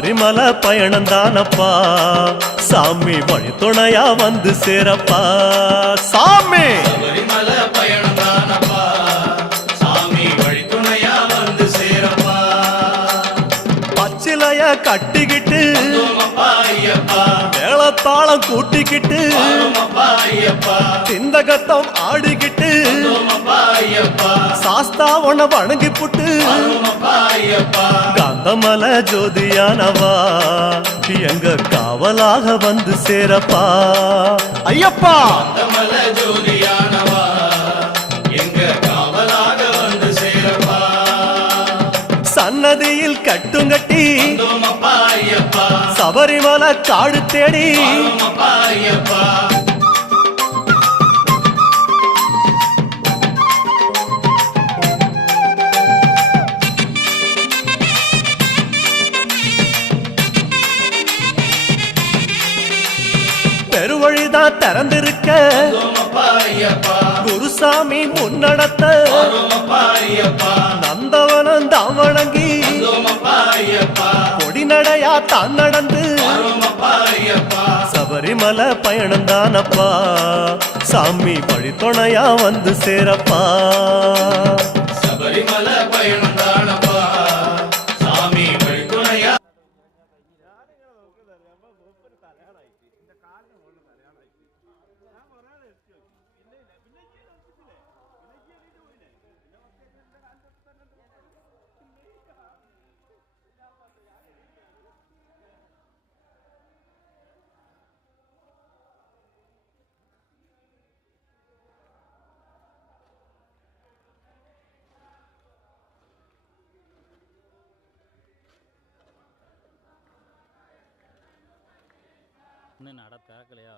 சபரிமலை பயணம் தானப்பா சாமி வழி துணையா வந்து சேரப்பா சாமி சபரிமலை பயணம் தானப்பா சாமி வழி துணையா வந்து சேரப்பா பச்சிலைய கட்டிக்கிட்டு ஐயப்பா மேளத்தாளம் கூட்டிக்கிட்டு ஐயப்பா சிந்தகத்தம் ஆடிக்கிட்டு ஐயப்பா சாஸ்தாவன வணங்கி புட்டு ஐயப்பா காந்தமல ஜோதியானவா எங்க காவலாக வந்து சேரப்பா ஐயப்பா காந்தமல ஜோதியானவா எங்க காவலாக வந்து சேரப்பா சன்னதியில் கட்டுங்கட்டி ஐயப்பா சபரிமலை காடு தேடி ஐயப்பா பெருவழிதான் திறந்திருக்க குருசாமி முன்னடத்த நந்தவனம் தான் வணங்கி கொடிநடையா தான் நடந்து சபரிமலை பயணம் தானப்பா சாமி வழி துணையா வந்து சேரப்பா சபரிமலை பயணம் தானப்பா சாமி வழி துணையா இன்னும் நட திறக்கலையா?